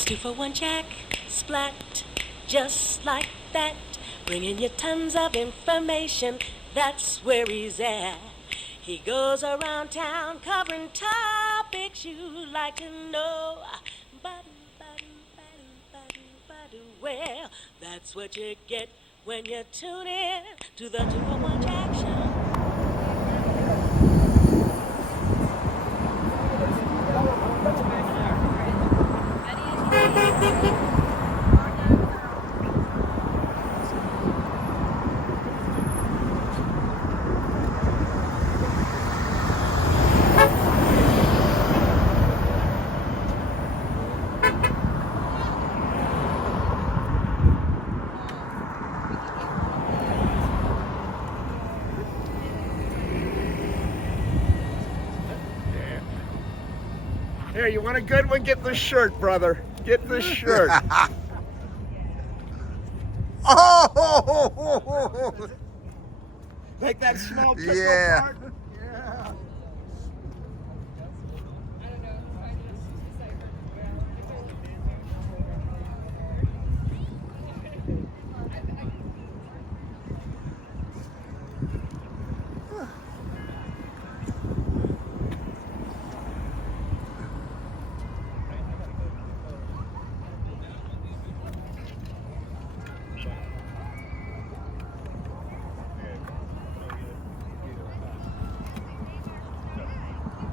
It's 2 for 1 Jack, splat, just like that. Bringing you tons of information, that's where he's at. He goes around town covering topics you'd like to know. Well, that's what you get when you tune in to the 2 for 1 Jack Show. Here, you want a good one? Get the shirt, brother. Get the shirt. Oh! Like that small pickle Yeah. part? Yeah.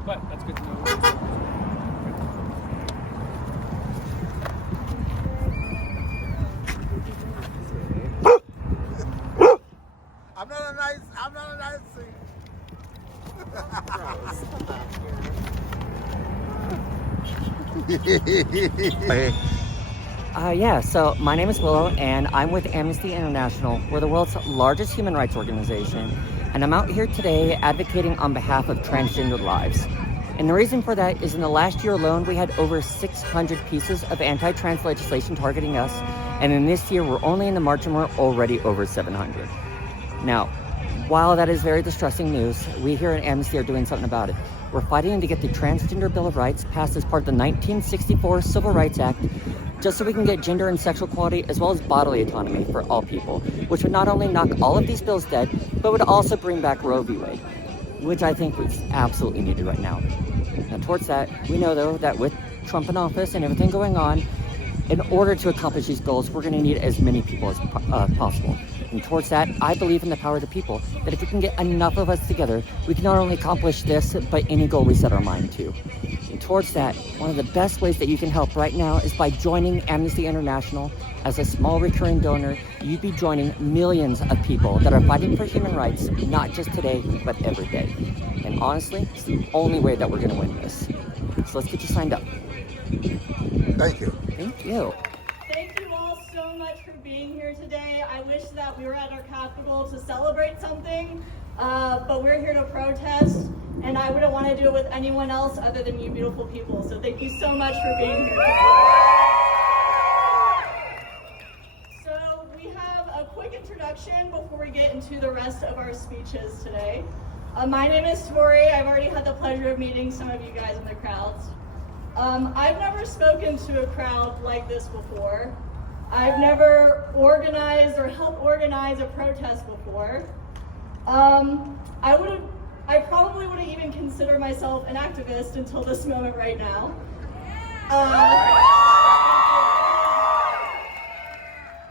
But that's good to know. I'm not a nice Yeah, so my name is Willow, and I'm with Amnesty International. We're the world's largest human rights organization, and I'm out here today advocating on behalf of transgender lives. And the reason for that is in the last year alone, we had over 600 pieces of anti-trans legislation targeting us, and in this year, we're only in the march and we're already over 700. Now, while that is very distressing news, we here at Amnesty are doing something about it. We're fighting to get the Transgender Bill of Rights passed as part of the 1964 Civil Rights Act, just so we can get gender and sexual equality as well as bodily autonomy for all people, which would not only knock all of these bills dead, but would also bring back Roe v. Wade, which I think is absolutely needed right now. Now, towards that, we know, though, that with Trump in office and everything going on, in order to accomplish these goals, we're going to need as many people as possible. And towards that, I believe in the power of the people, that if we can get enough of us together, we can not only accomplish this, but any goal we set our mind to. And towards that, one of the best ways that you can help right now is by joining Amnesty International. As a small recurring donor, you'd be joining millions of people that are fighting for human rights, not just today, but every day. And honestly, it's the only way that we're going to win this. So let's get you signed up. Thank you. Thank you. Thank you all so much for being here today. I wish that we were at our Capitol to celebrate something, but we're here to protest, and I wouldn't want to do it with anyone else other than you beautiful people. So thank you so much for being here today. So we have a quick introduction before we get into the rest of our speeches today. My name is Tori. I've already had the pleasure of meeting some of you guys in the crowds. I've never spoken to a crowd like this before. I've never organized or helped organize a protest before. I probably wouldn't even consider myself an activist until this moment right now.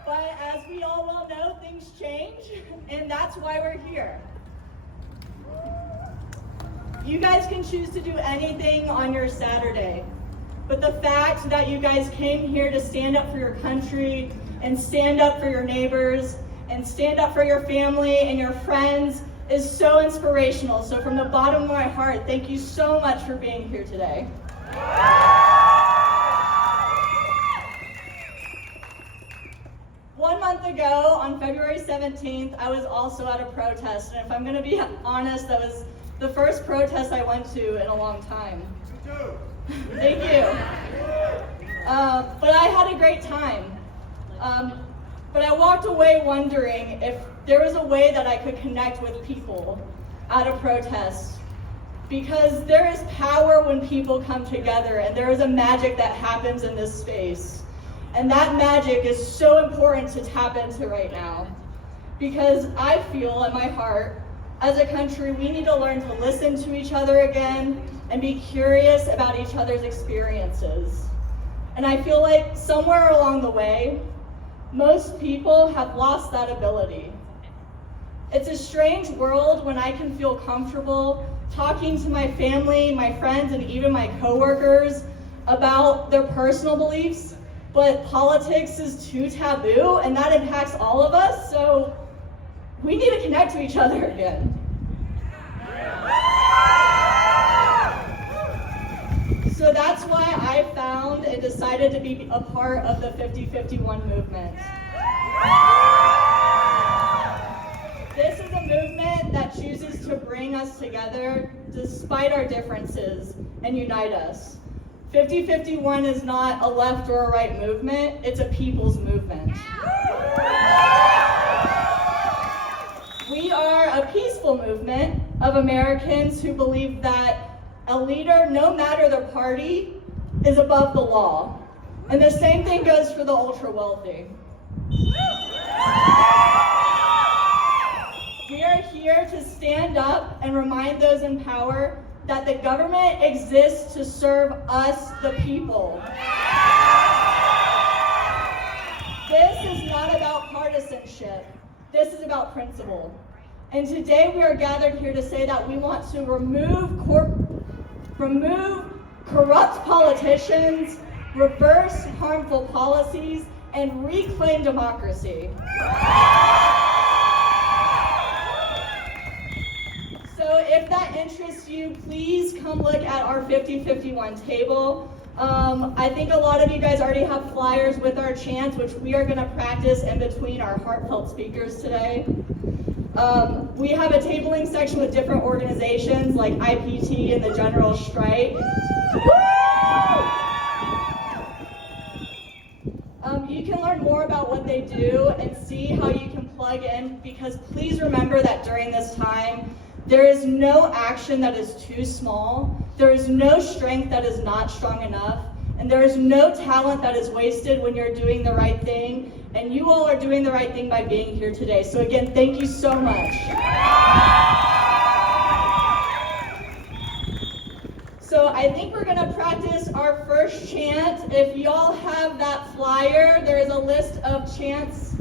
But as we all well know, things change, and that's why we're here. You guys can choose to do anything on your Saturday, but the fact that you guys came here to stand up for your country and stand up for your neighbors and stand up for your family and your friends is so inspirational. So from the bottom of my heart, thank you so much for being here today. One month ago, on February 17th, I was also at a protest, and if I'm gonna be honest, that was the first protest I went to in a long time. Thank you. But I had a great time. But I walked away wondering if there was a way that I could connect with people at a protest. because there is power when people come together, and there is a magic that happens in this space. And that magic is so important to tap into right now, because I feel in my heart, as a country, we need to learn to listen to each other again and be curious about each other's experiences. And I feel like somewhere along the way, most people have lost that ability. It's a strange world when I can feel comfortable talking to my family, my friends, and even my coworkers about their personal beliefs, but politics is too taboo, and that impacts all of us, so we need to connect to each other again. So that's why I found and decided to be a part of the 5051 movement. This is a movement that chooses to bring us together despite our differences and unite us. 5051 is not a left or a right movement, it's a people's movement. We are a peaceful movement of Americans who believe that a leader, no matter their party, is above the law. And the same thing goes for the ultra wealthy. We are here to stand up and remind those in power that the government exists to serve us, the people. This is not about partisanship. This is about principle. And today we are gathered here to say that we want to remove corrupt politicians, reverse harmful policies, and reclaim democracy. So if that interests you, please come look at our 5051 table. I think a lot of you guys already have flyers with our chants, which we are going to practice in between our heartfelt speakers today. We have a tabling section with different organizations like IPT and the General Strike. You can learn more about what they do and see how you can plug in, because please remember that during this time, there is no action that is too small, there is no strength that is not strong enough, and there is no talent that is wasted when you're doing the right thing, and you all are doing the right thing by being here today. So again, thank you so much. So I think we're gonna practice our first chant. If y'all have that flyer, there is a list of chants.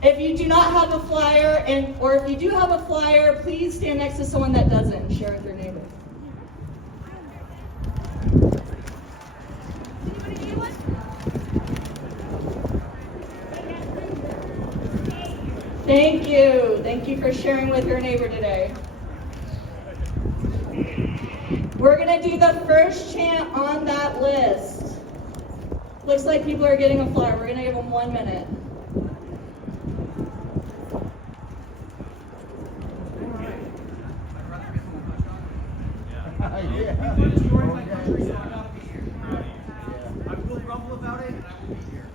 If you do not have a flyer, or if you do have a flyer, please stand next to someone that doesn't and share with your neighbor. Thank you. Thank you for sharing with your neighbor today. We're gonna do the first chant on that list. Looks like people are getting a flyer. We're gonna give them 1 minute.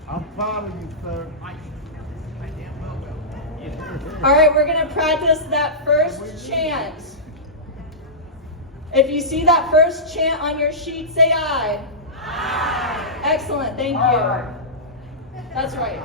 I'm proud of you, sir. All right, we're gonna practice that first chant. If you see that first chant on your sheet, say aye. Aye. Excellent, thank you. That's right.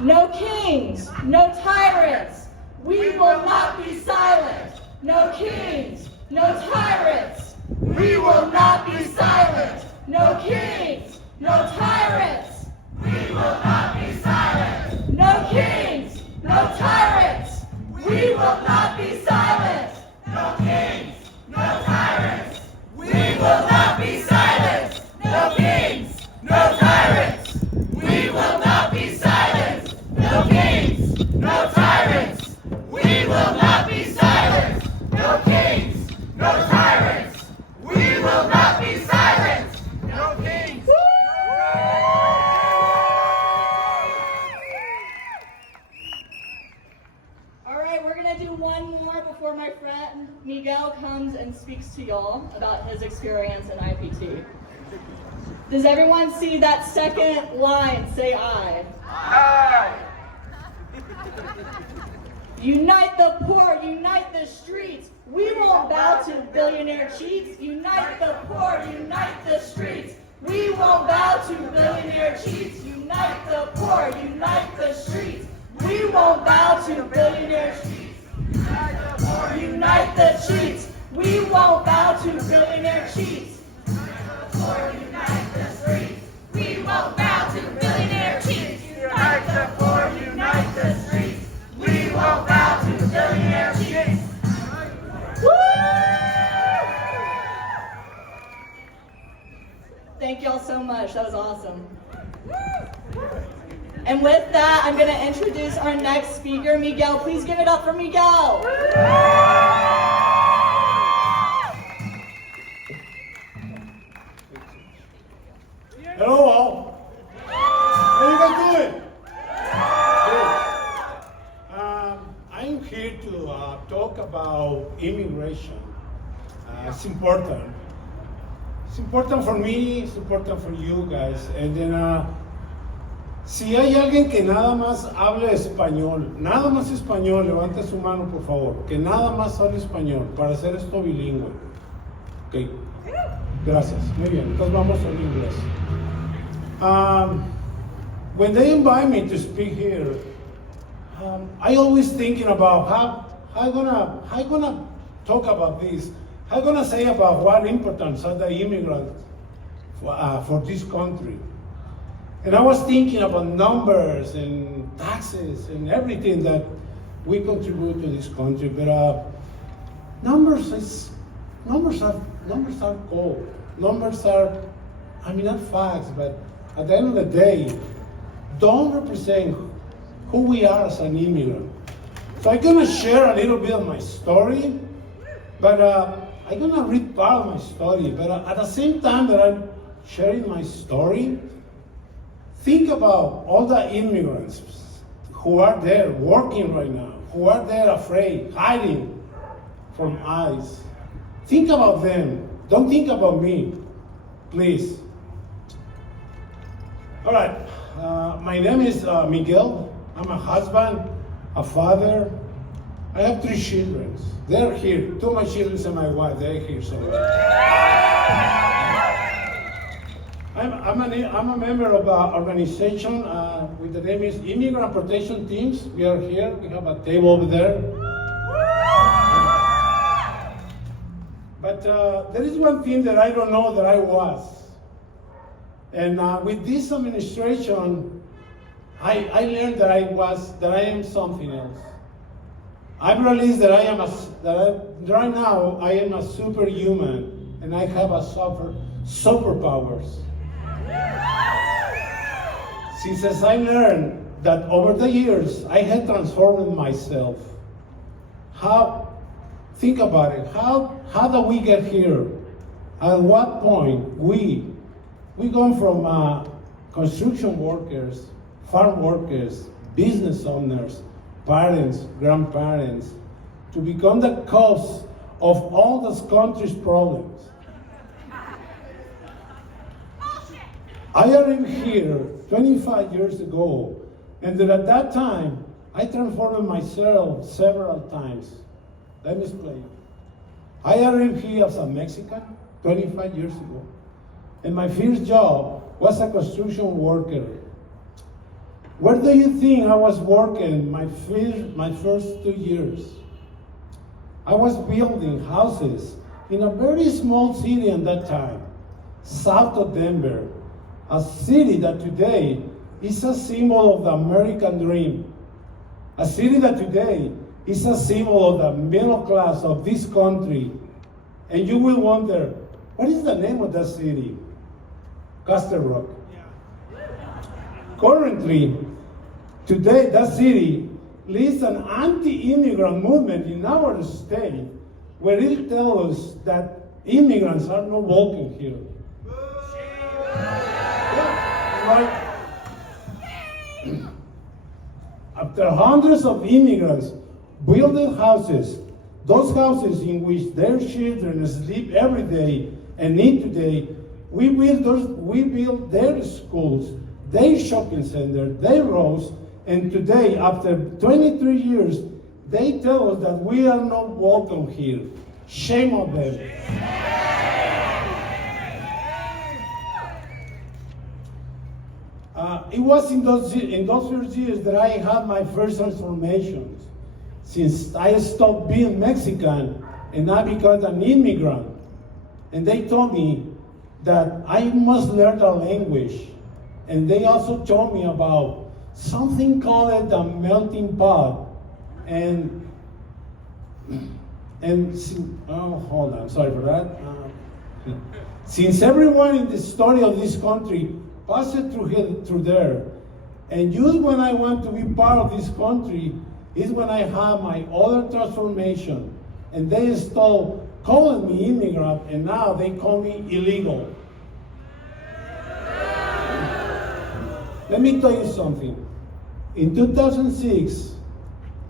No kings, no tyrants. We will not be silent. No kings, no tyrants. We will not be silent. No kings, no tyrants. We will not be silent. No kings, no tyrants. We will not be silent. No kings, no tyrants. We will not be silent. No kings, no tyrants. We will not be silent. No kings, no tyrants. We will not be silent. No kings, no tyrants. We will not be silent. No kings. All right, we're gonna do one more before my friend Miguel comes and speaks to y'all about his experience in IPT. Does everyone see that second line? Say aye. Aye. Unite the poor, unite the streets. We won't bow to billionaire cheats. Unite the poor, unite the streets. We won't bow to billionaire cheats. Unite the poor, unite the streets. We won't bow to billionaire cheats. Unite the poor, unite the cheats. We won't bow to billionaire cheats. Unite the poor, unite the streets. We won't bow to billionaire cheats. Unite the poor, unite the streets. We won't bow to billionaire cheats. Woo! Thank y'all so much. That was awesome. And with that, I'm going to introduce our next speaker, Miguel. Please give it up for Miguel. Hello all. How you guys doing? Good. I'm here to talk about immigration. It's important. It's important for me, it's important for you guys. And then, si hay alguien que nada más hable español, nada más español, levante su mano por favor, que nada más hable español para hacer esto bilingüe. Ok, gracias, muy bien, entonces vamos al inglés. When they invite me to speak here, I always thinking about how I gonna talk about this. How gonna say about what importance are the immigrants for this country. And I was thinking about numbers and taxes and everything that we contribute to this country, but numbers are gold. Numbers are, I mean, not facts, but at the end of the day, don't represent who we are as an immigrant. So I'm gonna share a little bit of my story, but I'm gonna read part of my story, but at the same time that I'm sharing my story, think about all the immigrants who are there working right now, who are there afraid, hiding from ICE. Think about them. Don't think about me, please. All right, my name is Miguel. I'm a husband, a father. I have 3 children. They're here. 2 of my children and my wife, they're here somewhere. I'm a member of an organization with the name is Immigrant Protection Teams. We are here. We have a table over there. But there is one thing that I don't know that I was. And with this administration, I learned that I am something else. I've realized that right now I am a superhuman and I have a superpowers. Since as I learned that over the years I had transformed myself. Think about it. How do we get here? At what point we gone from construction workers, farm workers, business owners, parents, grandparents, to become the cause of all this country's problems. I arrived here 25 years ago, and at that time, I transformed myself several times. Let me explain. I arrived here as a Mexican 25 years ago, and my first job was a construction worker. Where do you think I was working my first 2 years? I was building houses in a very small city at that time, south of Denver, a city that today is a symbol of the American dream, a city that today is a symbol of the middle class of this country. And you will wonder, what is the name of that city? Castle Rock. Currently, today, that city leads an anti-immigrant movement in our state, where it tells us that immigrants are not welcome here. Yeah, right. After hundreds of immigrants building houses, those houses in which their children sleep every day and eat today, we build their schools, their shopping center, their roads, and today, after 23 years, They tell us that we are not welcome here. Shame on them. It was in those first years that I had my first transformations. Since I stopped being Mexican and I became an immigrant. And they told me that I must learn the language. And they also told me about something called the melting pot. And hold on, sorry for that. Since everyone in the story of this country passed through there, and just when I want to be part of this country is when I have my other transformation, and they stopped calling me immigrant, and now they call me illegal. Let me tell you something. In 2006,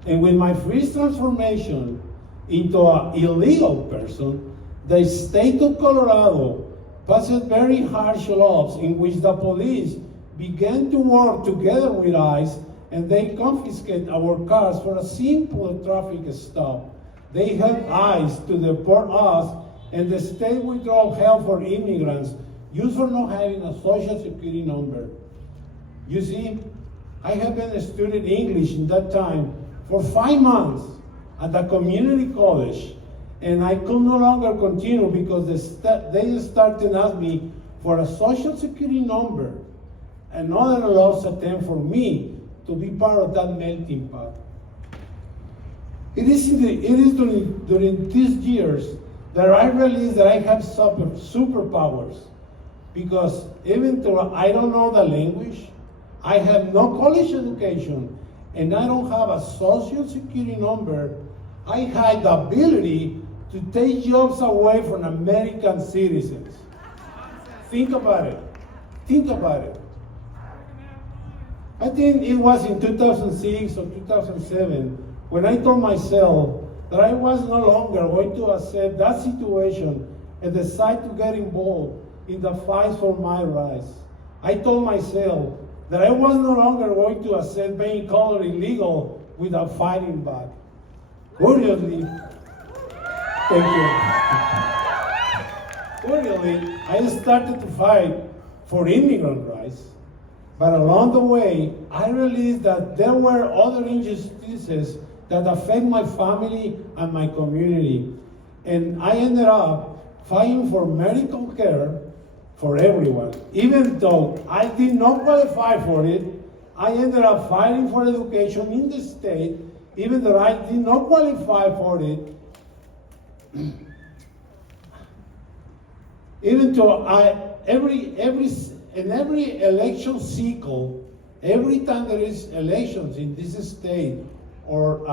and with my first transformation into an illegal person, the state of Colorado passed very harsh laws in which the police began to work together with ICE, and they confiscate our cars for a simple traffic stop. They help ICE to deport us, and the state withdraw help for immigrants just for not having a social security number. You see, I have been studying English in that time for 5 months at the community college, and I could no longer continue because they started to ask me for a social security number. Another lost attempt for me to be part of that melting pot. It is during these years that I realized that I have superpowers, because even though I don't know the language, I have no college education, and I don't have a social security number, I had the ability to take jobs away from American citizens. Think about it. Think about it. I think it was in 2006 or 2007 when I told myself that I was no longer going to accept that situation and decide to get involved in the fight for my rights. I told myself that I was no longer going to accept being called illegal without fighting back. Curiously, thank you. Curiously, I started to fight for immigrant rights, but along the way, I realized that there were other injustices that affect my family and my community. And I ended up fighting for medical care for everyone. Even though I did not qualify for it, I ended up fighting for education in the state, even though I did not qualify for it. Even though every election cycle, every time there is elections in this state or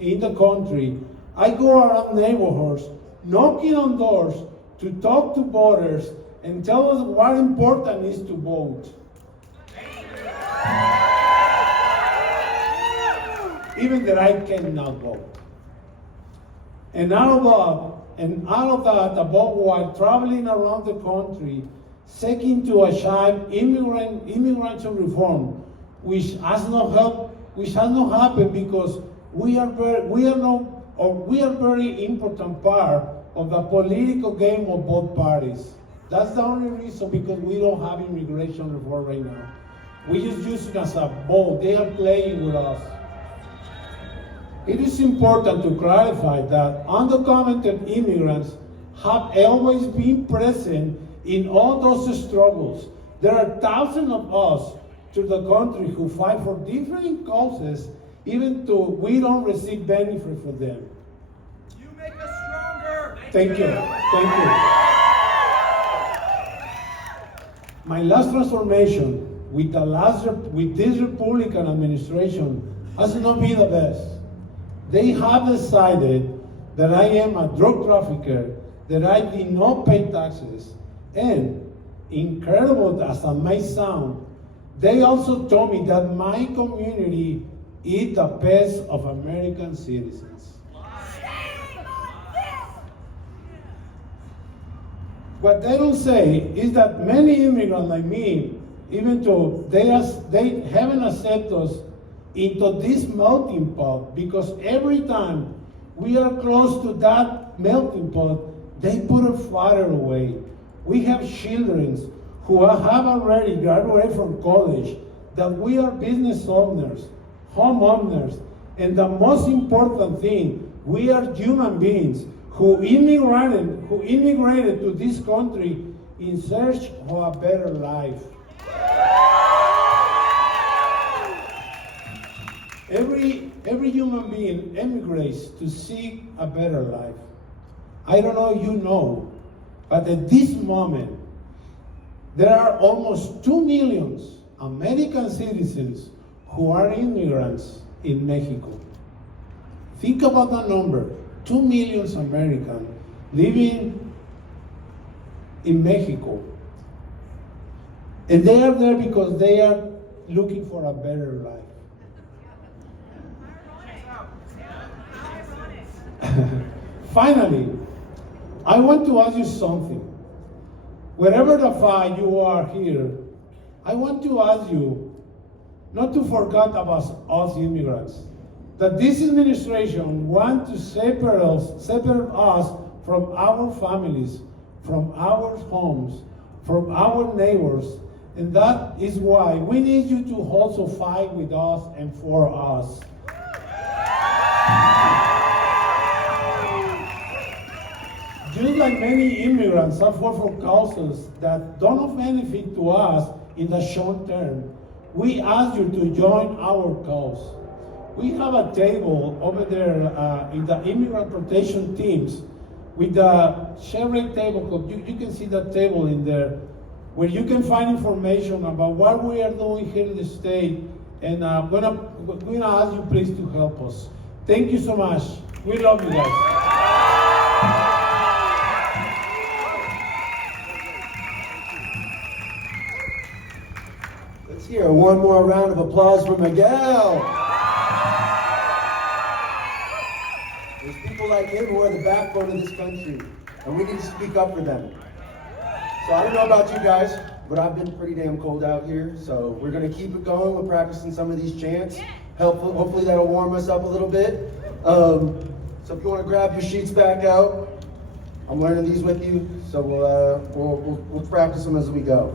in the country, I go around neighborhoods, knocking on doors to talk to voters and tell us what important is to vote. Even that I cannot vote. And all of that, above while traveling around the country, seeking to achieve immigration reform, which has not happened because we are very important part of the political game of both parties. That's the only reason, because we don't have immigration reform right now. We just use it as a ball. They are playing with us. It is important to clarify that undocumented immigrants have always been present in all those struggles. There are thousands of us to the country who fight for different causes, even though we don't receive benefit from them. You make us stronger. Thank you. Thank you. My last transformation with this Republican administration has not been the best. They have decided that I am a drug trafficker, that I did not pay taxes, and incredible as that may sound, they also told me that my community is the best of American citizens. What they don't say is that many immigrants like me, even though they haven't accepted us into this melting pot, because every time we are close to that melting pot, they put it farther away. We have children who have already graduated from college, that we are business owners, homeowners, and the most important thing, we are human beings who immigrated to this country in search of a better life. Every human being emigrates to seek a better life. I don't know if you know, but at this moment, there are almost 2 million American citizens who are immigrants in Mexico. Think about that number, 2 million Americans living in Mexico. And they are there because they are looking for a better life. Finally, I want to ask you something. Wherever the fight you are here, I want to ask you not to forget about us immigrants. That this administration wants to separate us from our families, from our homes, from our neighbors. And that is why we need you to also fight with us and for us. Just like many immigrants suffer from causes that don't benefit to us in the short term, we ask you to join our cause. We have a table over there in the immigrant protection teams with the Chevrolet tablecloth. You can see that table in there where you can find information about what we are doing here in the state. And I'm gonna ask you please to help us. Thank you so much. We love you guys. Let's hear one more round of applause for Miguel. There's people like him who are the backbone of this country, and we need to speak up for them. So I don't know about you guys, but I've been pretty damn cold out here, so we're gonna keep it going. We're practicing some of these chants. Hopefully that'll warm us up a little bit. So if you wanna grab your sheets back out, I'm learning these with you, so we'll practice them as we go.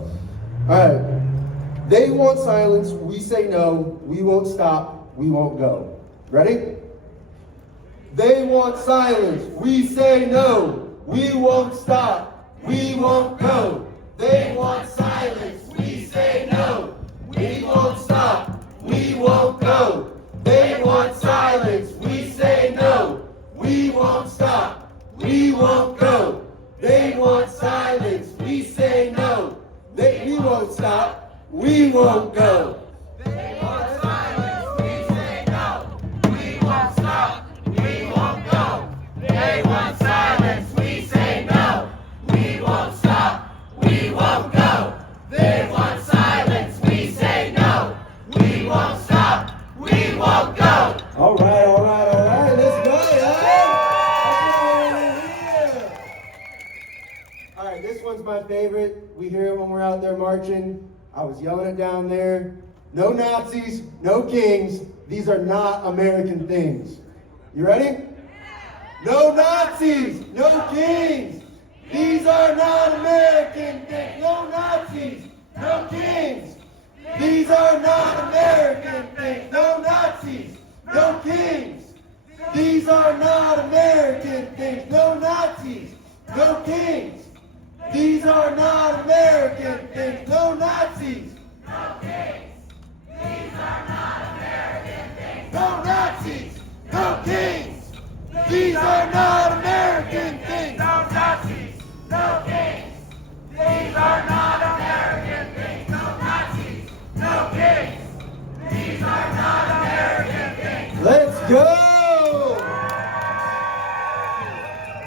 All right. They want silence, we say no, we won't stop, we won't go. Ready? They want silence, we say no, we won't stop, we won't go. They want silence, we say no, we won't stop, we won't go. They want silence, we say no, we won't stop, we won't go. They want silence, we say no, we won't stop. We won't go. They want silence, we say no. We won't stop, we won't go. They want silence, we say no. We won't stop, we won't go. They want silence, we say no. We won't stop, we won't go. All right, let's go, y'all. All right, this one's my favorite. We hear it when we're out there marching. I was yelling it down there. No Nazis, no kings. These are not American things. You ready? No Nazis, no kings. These are not American things. No Nazis, no kings. These are not American things. No Nazis, no kings. These are not American things. No Nazis, no kings. These are not American things. No Nazis. No kings. These are not American things. No Nazis. No kings. These are not American things. No Nazis. No kings. These are not American things. No Nazis. No kings. These are not American things. Let's go!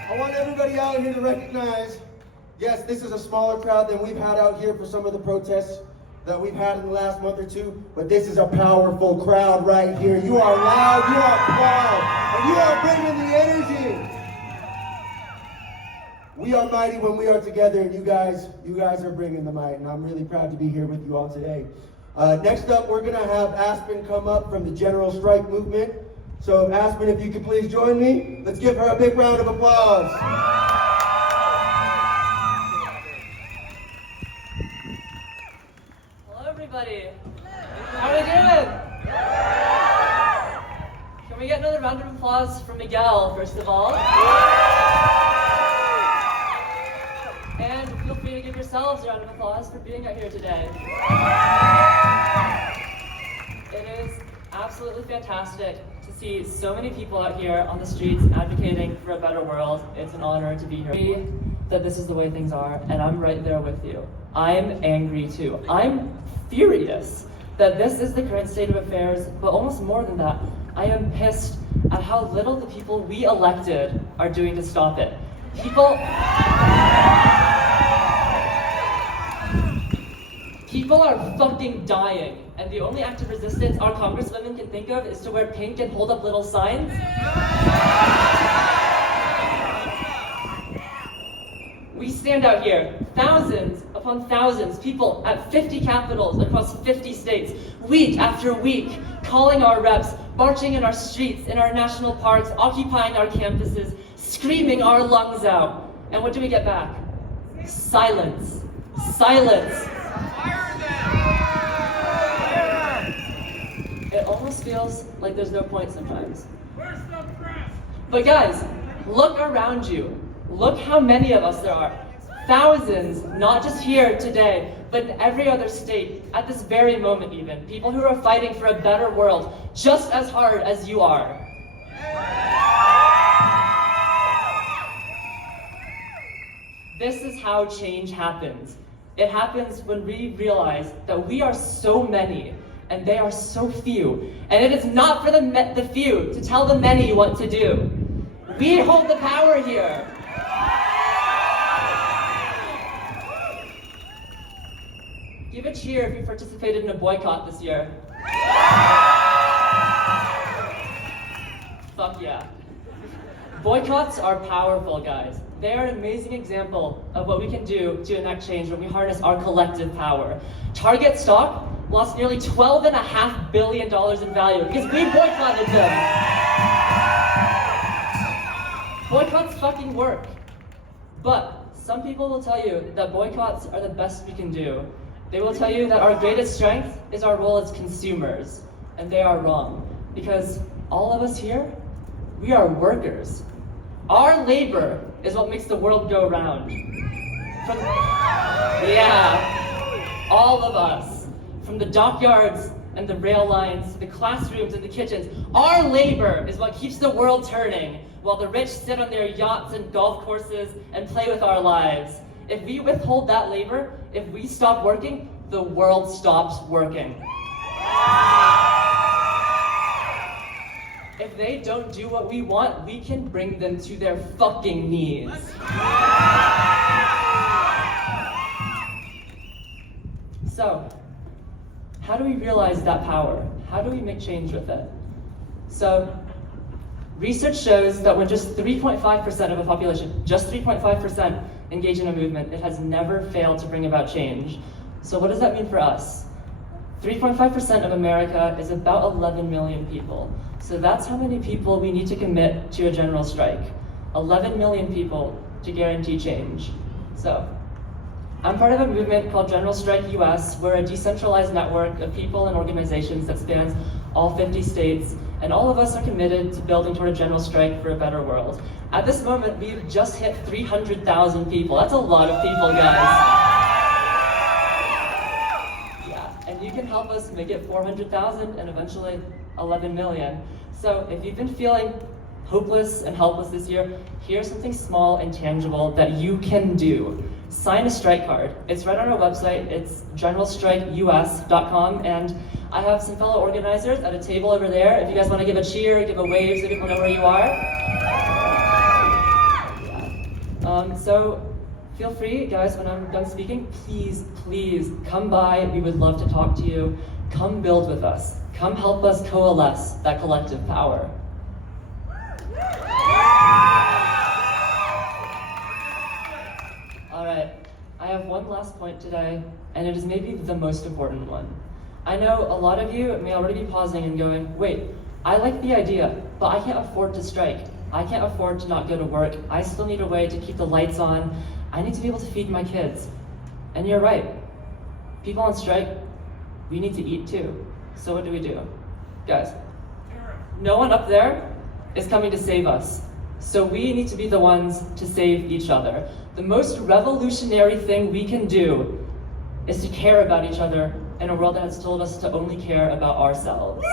I want everybody out here to recognize, yes, this is a smaller crowd than we've had out here for some of the protests that we've had in the last month or two, but this is a powerful crowd right here. You are loud, you are proud, and you are bringing the energy. We are mighty when we are together, and you guys are bringing the might, and I'm really proud to be here with you all today. Next up, we're gonna have Aspen come up from the General Strike Movement. So Aspen, if you could please join me, let's give her a big round of applause. Hello everybody. How are we doing? Can we get another round of applause for Miguel, first of all? And feel free to give yourselves a round of applause for being out here today. It is absolutely fantastic to see so many people out here on the streets advocating for a better world. It's an honor to be here. That this is the way things are, and I'm right there with you. I'm angry too. I'm furious that this is the current state of affairs, but almost more than that, I am pissed at how little the people we elected are doing to stop it. People are fucking dying, and the only act of resistance our congresswomen can think of is to wear pink and hold up little signs. We stand out here, thousands upon thousands, people at 50 capitals across 50 states, week after week, calling our reps, marching in our streets, in our national parks, occupying our campuses, screaming our lungs out. And what do we get back? Silence. Silence. It almost feels like there's no point sometimes. But guys, look around you. Look how many of us there are. Thousands, not just here today, but in every other state, at this very moment even. People who are fighting for a better world, just as hard as you are. This is how change happens. It happens when we realize that we are so many, and they are so few. And it is not for the few to tell the many what to do. We hold the power here. Give a cheer if you participated in a boycott this year. Fuck yeah. Boycotts are powerful, guys. They are an amazing example of what we can do to enact change when we harness our collective power. Target stock lost nearly $12.5 billion in value because we boycotted them. Boycotts fucking work. But some people will tell you that boycotts are the best we can do. They will tell you that our greatest strength is our role as consumers, and they are wrong. Because all of us here, we are workers. Our labor is what makes the world go round. All of us. From the dockyards and the rail lines, to the classrooms and the kitchens, our labor is what keeps the world turning, while the rich sit on their yachts and golf courses and play with our lives. If we withhold that labor, if we stop working, the world stops working. If they don't do what we want, we can bring them to their fucking knees. So, how do we realize that power? How do we make change with it? So, research shows that when just 3.5% of a population, just 3.5%, engage in a movement, it has never failed to bring about change. So what does that mean for us? 3.5% of America is about 11 million people. So that's how many people we need to commit to a general strike. 11 million people to guarantee change. So, I'm part of a movement called General Strike US. We're a decentralized network of people and organizations that spans all 50 states, and all of us are committed to building toward a general strike for a better world. At this moment, we've just hit 300,000 people. That's a lot of people, guys. Yeah, and you can help us make it 400,000 and eventually 11 million. So if you've been feeling hopeless and helpless this year, here's something small and tangible that you can do. Sign a strike card. It's right on our website. It's generalstrikeus.com, and I have some fellow organizers at a table over there. If you guys want to give a cheer, give a wave so people know where you are. So feel free, guys, when I'm done speaking, please, please come by. We would love to talk to you. Come build with us. Come help us coalesce that collective power. All right, I have one last point today, and it is maybe the most important one. I know a lot of you may already be pausing and going, wait, I like the idea, but I can't afford to strike. I can't afford to not go to work. I still need a way to keep the lights on. I need to be able to feed my kids. And you're right. People on strike, we need to eat too. So what do? Guys, no one up there is coming to save us. So we need to be the ones to save each other. The most revolutionary thing we can do is to care about each other in a world that has told us to only care about ourselves.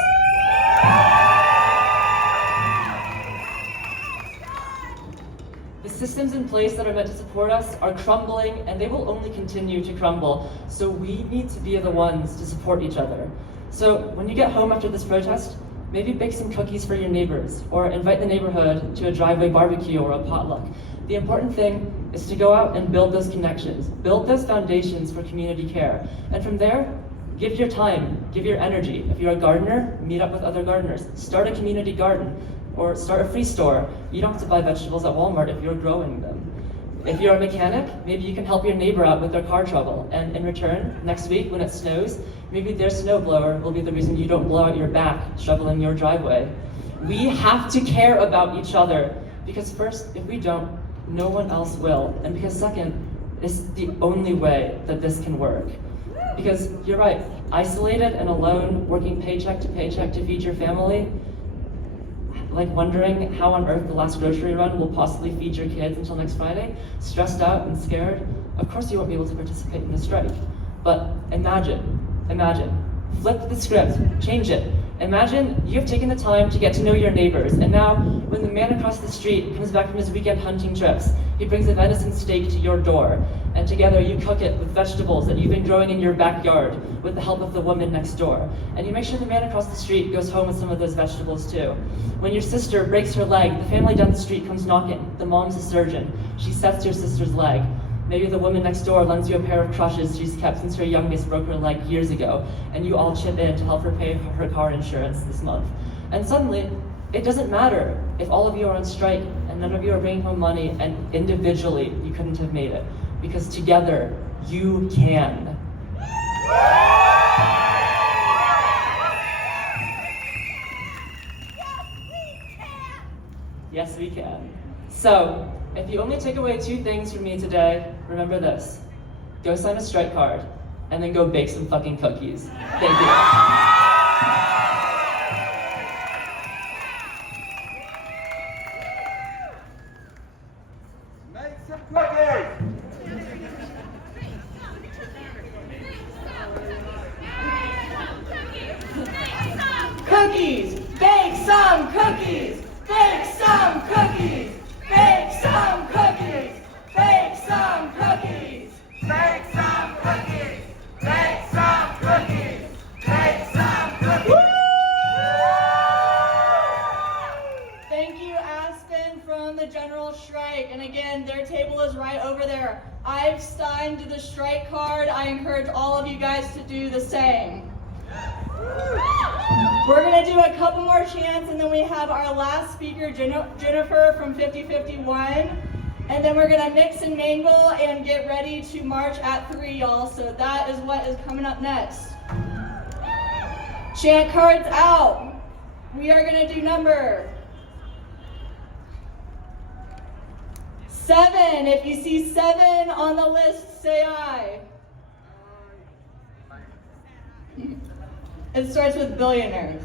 The systems in place that are meant to support us are crumbling, and they will only continue to crumble. So we need to be the ones to support each other. So when you get home after this protest, maybe bake some cookies for your neighbors, or invite the neighborhood to a driveway barbecue or a potluck. The important thing is to go out and build those connections, build those foundations for community care. And from there, give your time, give your energy. If you're a gardener, meet up with other gardeners. Start a community garden, or start a free store. You don't have to buy vegetables at Walmart if you're growing them. If you're a mechanic, maybe you can help your neighbor out with their car trouble. And in return, next week when it snows, maybe their snowblower will be the reason you don't blow out your back shoveling your driveway. We have to care about each other, because first, if we don't, no one else will. And because second, it's the only way that this can work. Because you're right, isolated and alone, working paycheck to paycheck to feed your family, like wondering how on earth the last grocery run will possibly feed your kids until next Friday, stressed out and scared, of course you won't be able to participate in the strike. But imagine, flip the script, change it. Imagine you've taken the time to get to know your neighbors, and now when the man across the street comes back from his weekend hunting trips, he brings a venison steak to your door, and together you cook it with vegetables that you've been growing in your backyard with the help of the woman next door. And you make sure the man across the street goes home with some of those vegetables too. When your sister breaks her leg, the family down the street comes knocking. The mom's a surgeon. She sets your sister's leg. Maybe the woman next door lends you a pair of crutches she's kept since her youngest broke her leg years ago, and you all chip in to help her pay for her car insurance this month. And suddenly, it doesn't matter if all of you are on strike and none of you are bringing home money, and individually you couldn't have made it, because together you can. Yes, we can. So, if you only take away 2 things from me today, remember this. Go sign a strike card, and then go bake some fucking cookies. Thank you. Make some cookies! Cookies! Bake some cookies! Bake some cookies! Bake some cookies! Bake some cookies! Make some cookies! Make some cookies! Make some cookies! Thank you, Aspen from the General Strike. And again, their table is right over there. I've signed the strike card. I encourage all of you guys to do the same. We're going to do a couple more chants, and then we have our last speaker, Jennifer from 5051. And then we're going to mix and mingle and get ready to march at 3, y'all. So that is what is coming up next. Chant cards out. We are going to do number 7. If you see 7 on the list, say aye. It starts with billionaires.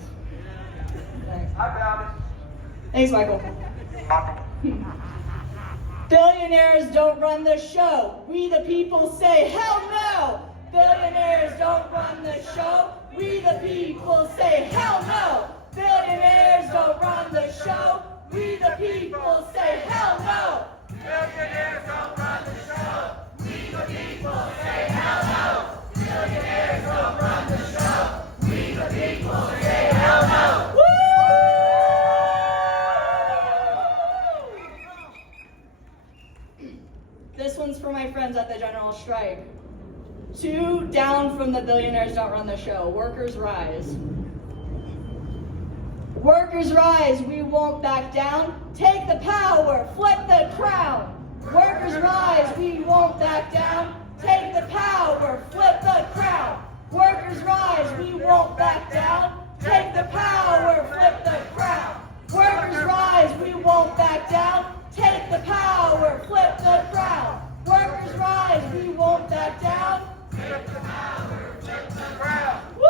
Thanks, Michael. Billionaires don't run the show. We the people say, hell no! Billionaires don't run the show. We the people say, hell no! Billionaires don't run the show. We the people say, hell no! Billionaires don't run the show. We the people say hell no. Billionaires don't run the show. We the people say hell no. This one's for my friends at the General Strike. 2 down from the billionaires don't run the show. Workers rise. Workers rise, we won't back down. Take the power, flip the crown. Workers rise, we won't back down. Take the power, flip the crown. Workers rise, we won't back down. Take the power, flip the crown. Workers rise, we won't back down. Take the power, flip the crown. Workers rise, we won't back down. Take the power, flip the crown. Woo!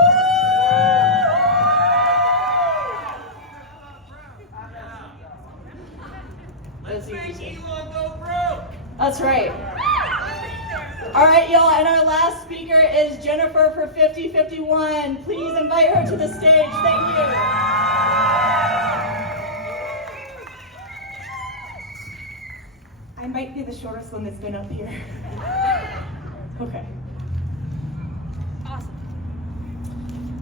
Let's make Elon go broke. That's right. All right, y'all, and our last speaker is Jennifer for 5051. Please invite her to the stage. Thank you. I might be the shortest one that's been up here. Okay. Awesome.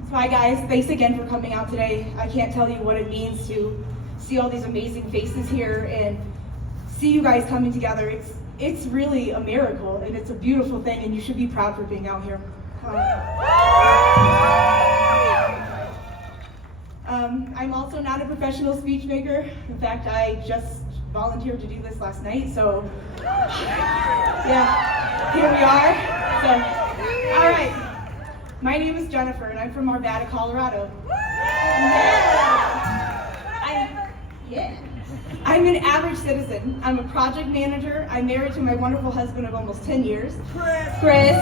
So hi guys, thanks again for coming out today. I can't tell you what it means to see all these amazing faces here and see you guys coming together. It's really a miracle and it's a beautiful thing and you should be proud for being out here. I'm also not a professional speech maker. In fact, I just volunteered to do this last night, so yeah, here we are. So, all right, my name is Jennifer and I'm from Arvada, Colorado. I'm an average citizen. I'm a project manager. I'm married to my wonderful husband of almost 10 years, Chris.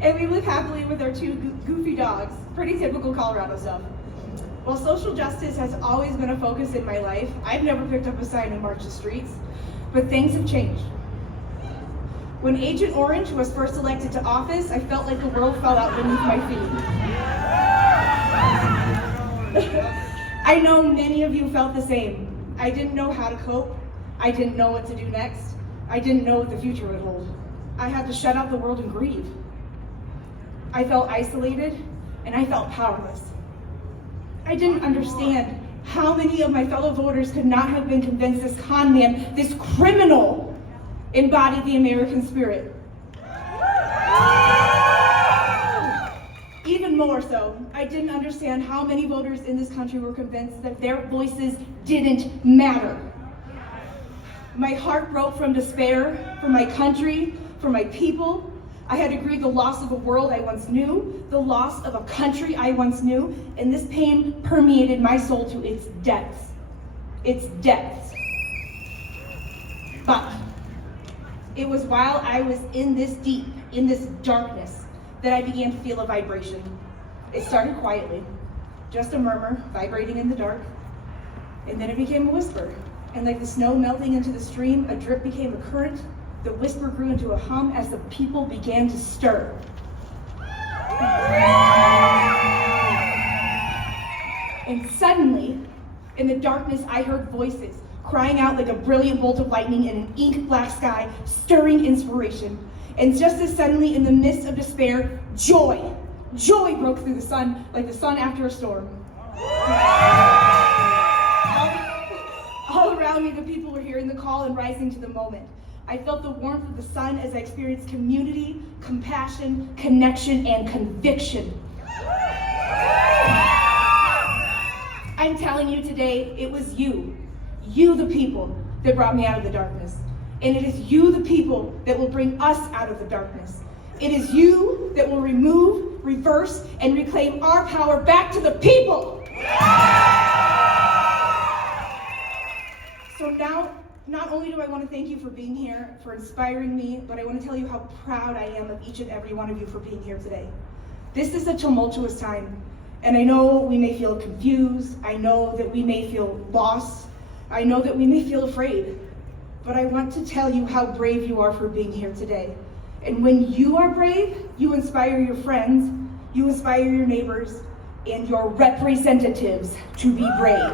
And we live happily with our two goofy dogs. Pretty typical Colorado stuff. While social justice has always been a focus in my life, I've never picked up a sign and marched the streets, but things have changed. When Agent Orange was first elected to office, I felt like the world fell out beneath my feet. I know many of you felt the same. I didn't know how to cope. I didn't know what to do next. I didn't know what the future would hold. I had to shut out the world and grieve. I felt isolated, and I felt powerless. I didn't understand how many of my fellow voters could not have been convinced this con man, this criminal, embodied the American spirit. Even more so, I didn't understand how many voters in this country were convinced that their voices didn't matter. My heart broke from despair for my country, for my people. I had to grieve the loss of a world I once knew, the loss of a country I once knew, and this pain permeated my soul to its depths. Its depths. But it was while I was in this deep, in this darkness, that I began to feel a vibration. It started quietly, just a murmur vibrating in the dark, and then it became a whisper. And like the snow melting into the stream, a drip became a current. The whisper grew into a hum as the people began to stir. And suddenly, in the darkness, I heard voices crying out like a brilliant bolt of lightning in an ink black sky, stirring inspiration. And just as suddenly, in the midst of despair, joy broke through the sun like the sun after a storm. All around me, the people were hearing the call and rising to the moment. I felt the warmth of the sun as I experienced community, compassion, connection, and conviction. I'm telling you today, it was you the people, that brought me out of the darkness. And it is you, the people, that will bring us out of the darkness. It is you that will remove, reverse, and reclaim our power back to the people. So now, not only do I want to thank you for being here, for inspiring me, but I want to tell you how proud I am of each and every one of you for being here today. This is a tumultuous time, and I know we may feel confused, I know that we may feel lost, I know that we may feel afraid, but I want to tell you how brave you are for being here today. And when you are brave, you inspire your friends, you inspire your neighbors, and your representatives to be brave.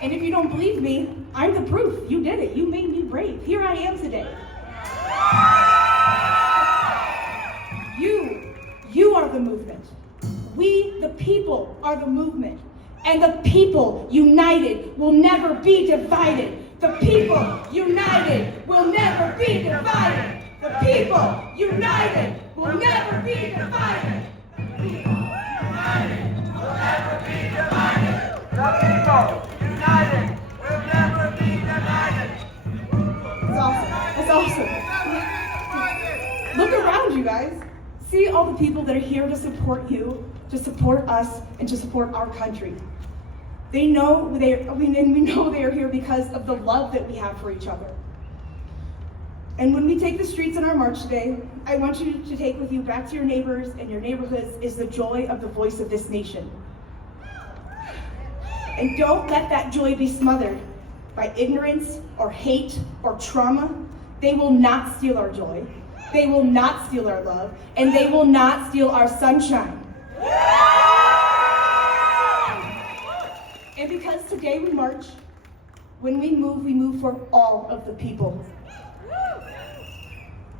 And if you don't believe me, I'm the proof. You did it. You made me brave. Here I am today. You are the movement. We, the people, are the movement. And the people united will never be divided. The people united will never be divided. The people united will never be divided. The people united will never be divided. The people united will never be divided. It's awesome. See all the people that are here to support you, to support us, and to support our country. We know they are here because of the love that we have for each other. And when we take the streets in our march today, I want you to take with you back to your neighbors and your neighborhoods is the joy of the voice of this nation. And don't let that joy be smothered by ignorance or hate or trauma. They will not steal our joy. They will not steal our love. And they will not steal our sunshine. And because today we march, when we move for all of the people.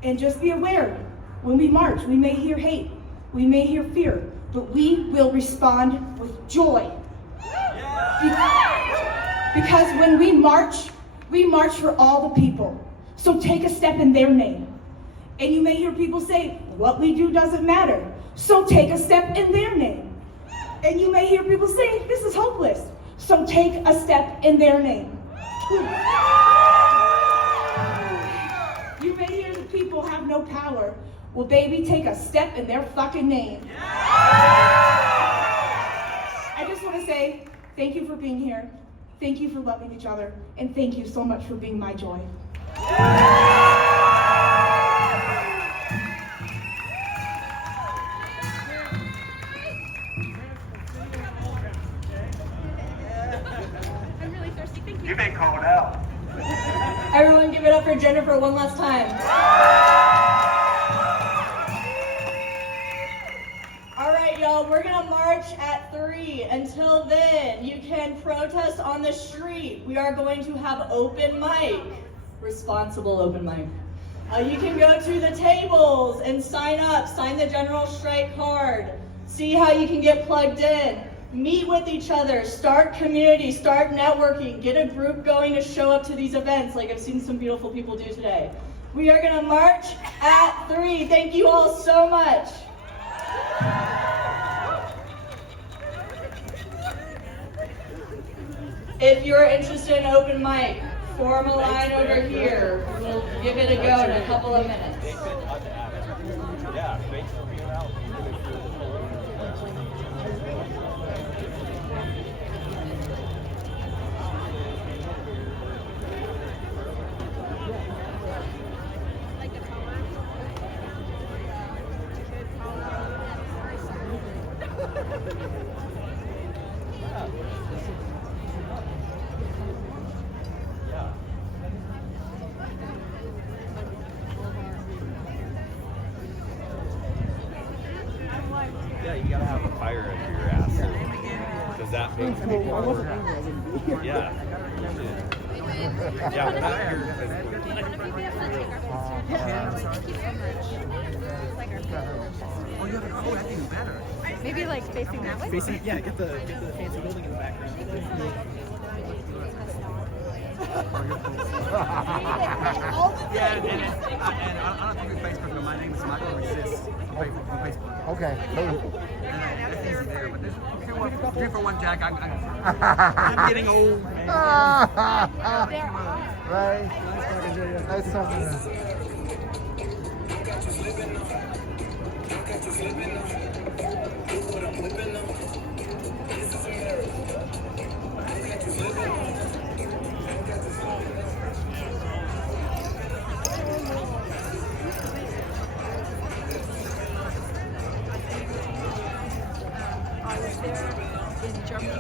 And just be aware, when we march, we may hear hate, we may hear fear, but we will respond with joy. Because when we march for all the people. So take a step in their name. And you may hear people say, what we do doesn't matter. So take a step in their name. And you may hear people say, this is hopeless. So take a step in their name. You may hear the people have no power. Well, baby, take a step in their fucking name. I just want to say thank you for being here. Thank you for loving each other. And thank you so much for being my joy. You've been called out. Everyone give it up for Jennifer one last time. All right, y'all, we're gonna march at 3. Until then, you can protest on the street. We are going to have open mic, responsible open mic. You can go to the tables and sign up, sign the general strike card, see how you can get plugged in. Meet with each other, start community, start networking, get a group going to show up to these events like I've seen some beautiful people do today. We are gonna march at 3. Thank you all so much. If you're interested in open mic, form a line over here. We'll give it a go in a couple of minutes. Yeah, thanks for being out. Yeah, you gotta have a fire under your ass. Does that make me forward? Yeah. Yeah, we're not here. Oh, that's even better. Maybe like facing that way? Facing, yeah, get the fancy building in the background. Yeah, and I don't think it's Facebook, but my name is Michael Resist on Facebook. Okay. And it's easy there, but there's 3 for 1 Jack. I'm getting old. Right. Nice talking to you. I was there in Germany.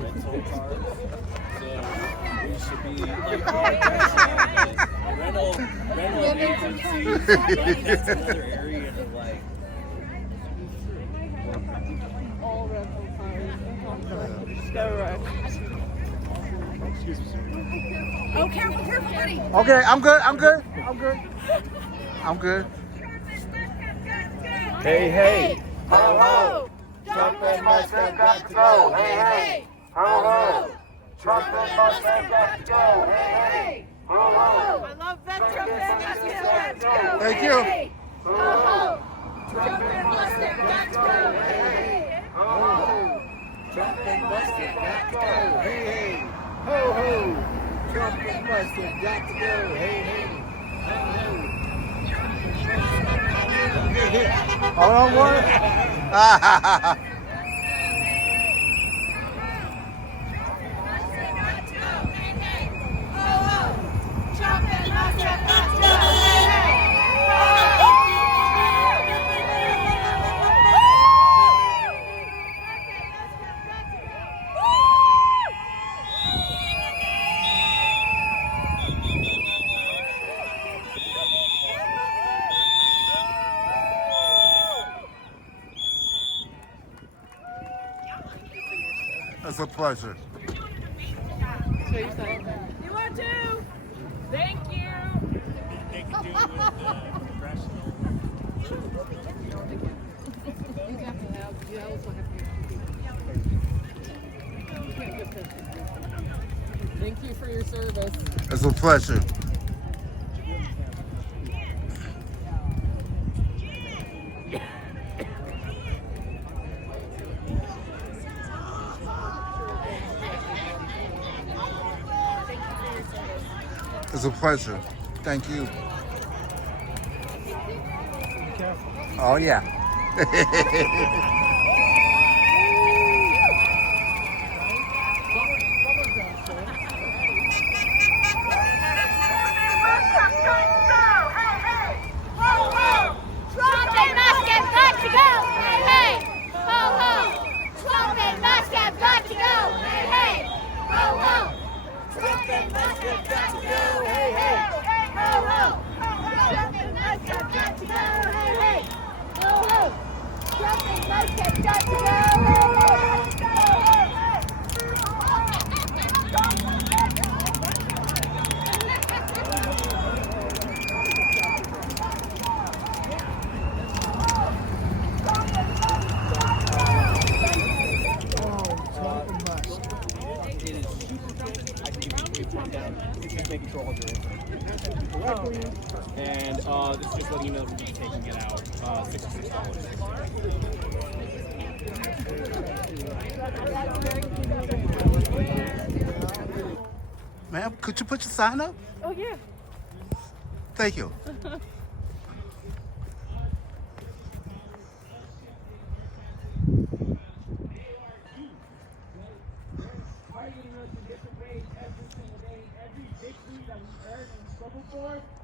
rental cars. So we should be like rental agencies, another area of like. All rental cars. Excuse me, sir. Oh, careful, careful, buddy. Okay, I'm good. Hey, hey, ho, ho, Trump and Musk have got to go. Hey, hey, ho, ho, Trump and Musk have got to go. Hey, hey, ho, ho. I love that Trump and Musk have got to go. Thank you. Hey, ho, ho, Trump and Musk have got to go. Hey, hey, ho, ho, Trump and Musk have got to go. Hey, hey, ho, ho, Trump and Musk have got to go. Hey, hey, ho, ho. Hold on, one. It's a pleasure. You want to? Thank you. They can do it with professional. You also have to. Thank you for your service. It's a pleasure. It's a pleasure. Thank you. Oh, yeah. Making sure all your information correctly, and this is just letting you know that we're taking it out. $66. Ma'am, could you put your sign up? Oh, yeah. Thank you.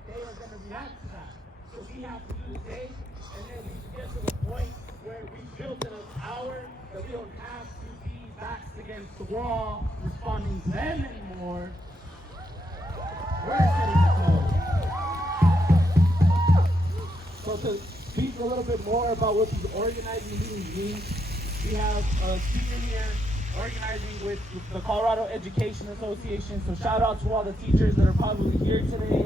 They are going to react to that. So we have to do today, and then we get to the point where we built enough power that we don't have to be backs against the wall responding to them anymore. We're setting the tone. So to speak a little bit more about what these organizing meetings mean, we have a speaker here organizing with the Colorado Education Association. So shout out to all the teachers that are probably here today.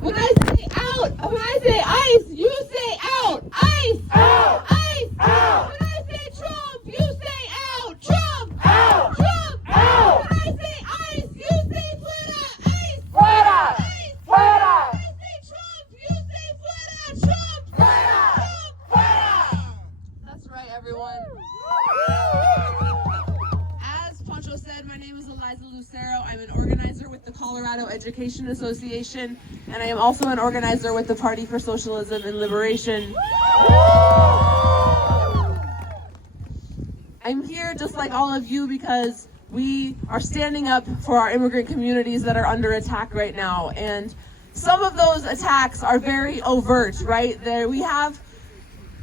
When I say out, when I say ice, you say out. Ice! Out! Ice! Out! When I say Trump, you say out. Trump! Out! Trump! Out! When I say ice, you say fuera. Ice! Fuera! Ice! Fuera! When I say Trump, you say fuera. Trump! Fuera! Trump! Fuera! That's right, everyone. As Poncho said, my name is Eliza Lucero. I'm an organizer with the Colorado Education Association, and I am also an organizer with the Party for Socialism and Liberation. I'm here just like all of you because we are standing up for our immigrant communities that are under attack right now. And some of those attacks are very overt, right? We have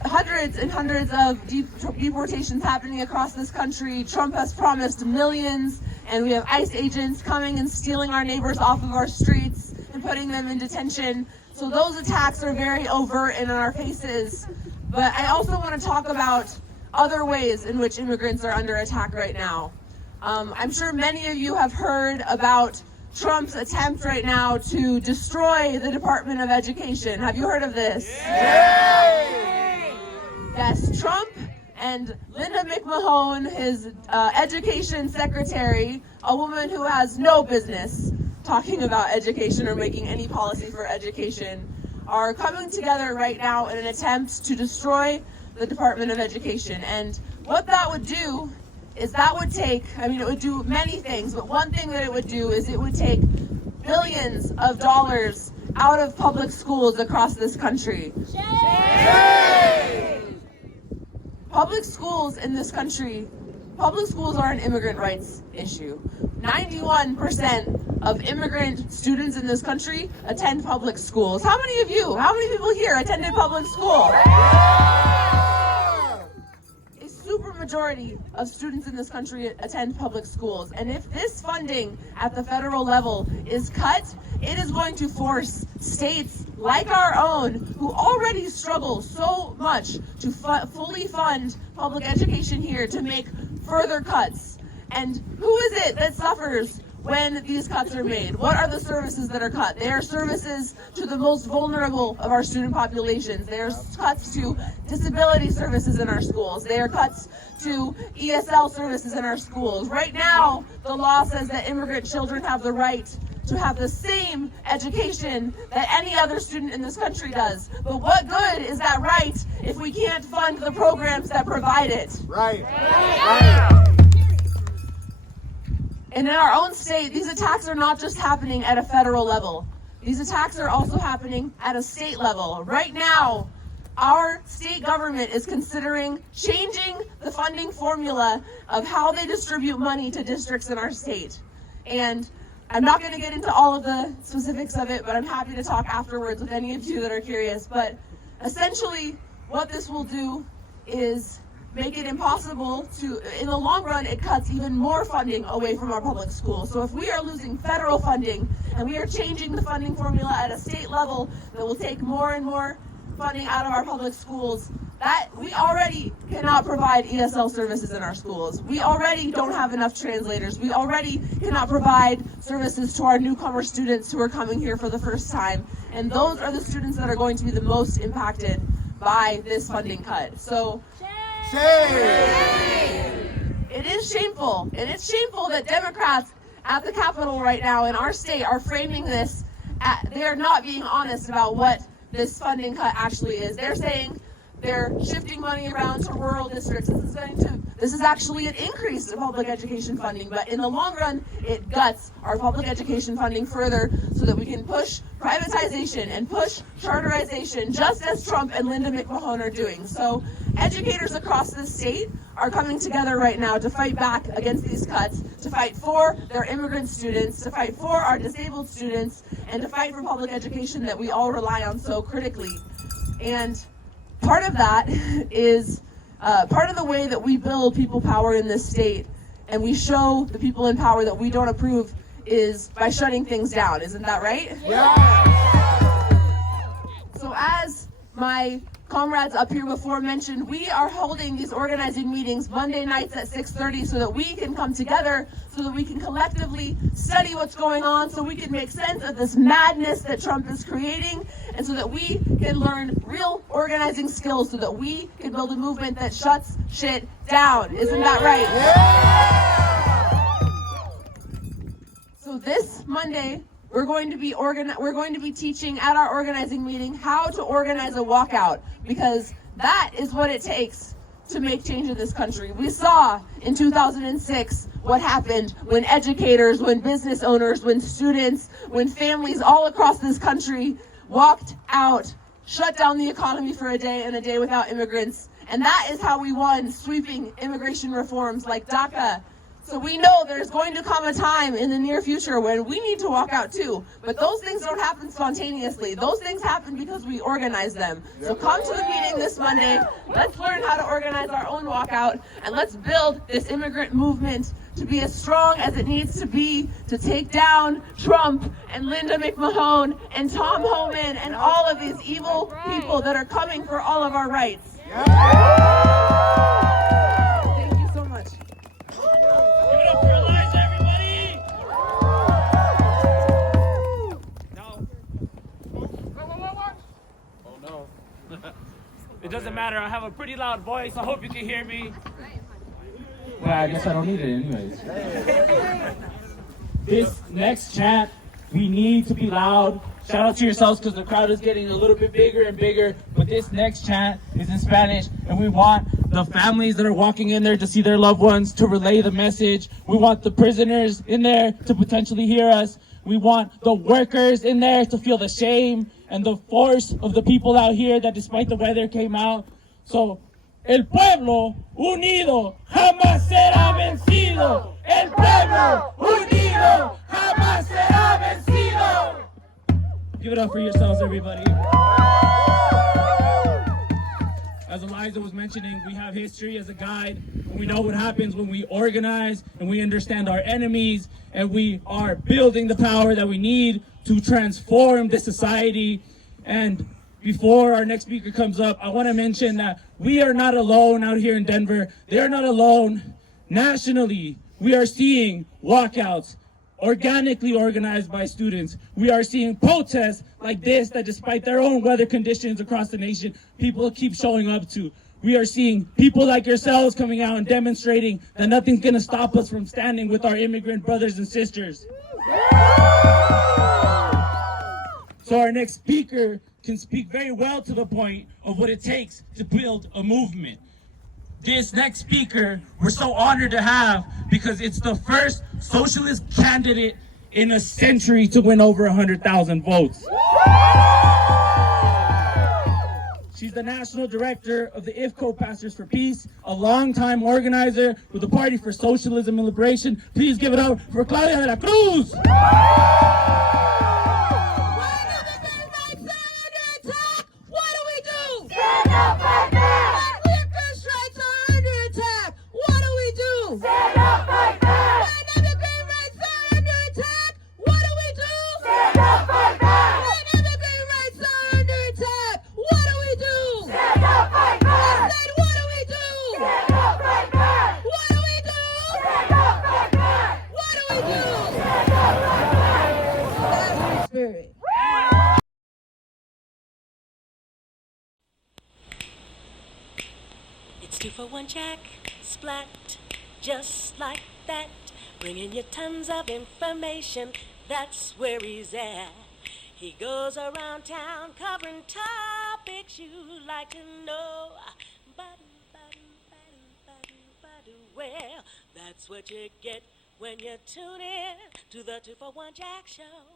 hundreds and hundreds of deportations happening across this country. Trump has promised millions, and we have ICE agents coming and stealing our neighbors off of our streets and putting them in detention. So those attacks are very overt and in our faces. But I also want to talk about other ways in which immigrants are under attack right now. I'm sure many of you have heard about Trump's attempt right now to destroy the Department of Education. Have you heard of this? Yes, Trump and Linda McMahon, his education secretary, a woman who has no business talking about education or making any policy for education, are coming together right now in an attempt to destroy the Department of Education. And what that would do is that would take, it would do many things, but one thing that it would do is it would take billions of dollars out of public schools across this country. Public schools in this country, public schools are an immigrant rights issue. 91% of immigrant students in this country attend public schools. How many people here attended public school? A super majority of students in this country attend public schools. And if this funding at the federal level is cut, it is going to force states like our own, who already struggle so much to fully fund public education here, to make further cuts. And who is it that suffers when these cuts are made? What are the services that are cut? They are services to the most vulnerable of our student populations. They are cuts to disability services in our schools. They are cuts to ESL services in our schools. Right now, the law says that immigrant children have the right to have the same education that any other student in this country does. But what good is that right if we can't fund the programs that provide it? Right. And in our own state, these attacks are not just happening at a federal level. These attacks are also happening at a state level. Right now, our state government is considering changing the funding formula of how they distribute money to districts in our state. And I'm not going to get into all of the specifics of it, but I'm happy to talk afterwards with any of you that are curious. But essentially, what this will do is make it impossible to, in the long run, it cuts even more funding away from our public schools. So if we are losing federal funding and we are changing the funding formula at a state level that will take more and more funding out of our public schools, that we already cannot provide ESL services in our schools. We already don't have enough translators. We already cannot provide services to our newcomer students who are coming here for the first time. And those are the students that are going to be the most impacted by this funding cut. So, it is shameful. And it's shameful that Democrats at the Capitol right now in our state are framing this, they're not being honest about what this funding cut actually is. They're saying they're shifting money around to rural districts. This is actually an increase in public education funding, but in the long run, it guts our public education funding further so that we can push privatization and push charterization, just as Trump and Linda McMahon are doing. So educators across this state are coming together right now to fight back against these cuts, to fight for their immigrant students, to fight for our disabled students, and to fight for public education that we all rely on so critically. And part of that is part of the way that we build people power in this state, and we show the people in power that we don't approve, is by shutting things down. Isn't that right? Yeah. So as my comrades up here before mentioned, we are holding these organizing meetings Monday nights at 6:30 so that we can come together, so that we can collectively study what's going on, so we can make sense of this madness that Trump is creating, and so that we can learn real organizing skills so that we can build a movement that shuts shit down. Isn't that right? So this Monday, we're going to be teaching at our organizing meeting how to organize a walkout, because that is what it takes to make change in this country. We saw in 2006 what happened when educators, when business owners, when students, when families all across this country walked out, shut down the economy for a day and a day without immigrants. And that is how we won sweeping immigration reforms like DACA, So we know there's going to come a time in the near future when we need to walk out too. But those things don't happen spontaneously. Those things happen because we organize them. So come to the meeting this Monday. Let's learn how to organize our own walkout, and let's build this immigrant movement to be as strong as it needs to be to take down Trump and Linda McMahon and Tom Homan and all of these evil people that are coming for all of our rights. Thank you so much. Give it up for Eliza, everybody! No. Oh no. It doesn't matter, I have a pretty loud voice, I hope you can hear me. Well, I guess I don't need it anyways. This next chant, we need to be loud. Shout out to yourselves because the crowd is getting a little bit bigger and bigger. But this next chant is in Spanish, and we want the families that are walking in there to see their loved ones to relay the message. We want the prisoners in there to potentially hear us. We want the workers in there to feel the shame and the force of the people out here that despite the weather came out. So, el pueblo unido jamás será vencido. El pueblo unido jamás será vencido. Give it up for yourselves, everybody. As Eliza was mentioning, we have history as a guide, and we know what happens when we organize and we understand our enemies, and we are building the power that we need to transform the society. And before our next speaker comes up, I want to mention that we are not alone out here in Denver. They are not alone. Nationally, we are seeing walkouts organically organized by students. We are seeing protests like this that despite their own weather conditions across the nation, people keep showing up to. We are seeing people like yourselves coming out and demonstrating that nothing's going to stop us from standing with our immigrant brothers and sisters. So our next speaker can speak very well to the point of what it takes to build a movement. This next speaker, we're so honored to have because it's the first socialist candidate in a century to win over 100,000 votes. She's the national director of the IFCO Pastors for Peace, a longtime organizer with the Party for Socialism and Liberation. Please give it up for Claudia de la Cruz. What do we do? Stand up like that! When workers' rights are under attack, what do we do? Stand up like that! When immigrant rights are under attack, what do we do? Stand up like that! When immigrant rights are under attack, what do we do? Stand up like that! I said, what do we do? Stand up like that! What do we do? Stand up like that! What do we do? Stand up like that! That's the spirit. It's 2 for 1 Jack, splat, just like that. Bringing you tons of information, that's where he's at. He goes around town covering topics you'd like to know. Well, that's what you get when you tune in to the 2 for 1 Jack Show.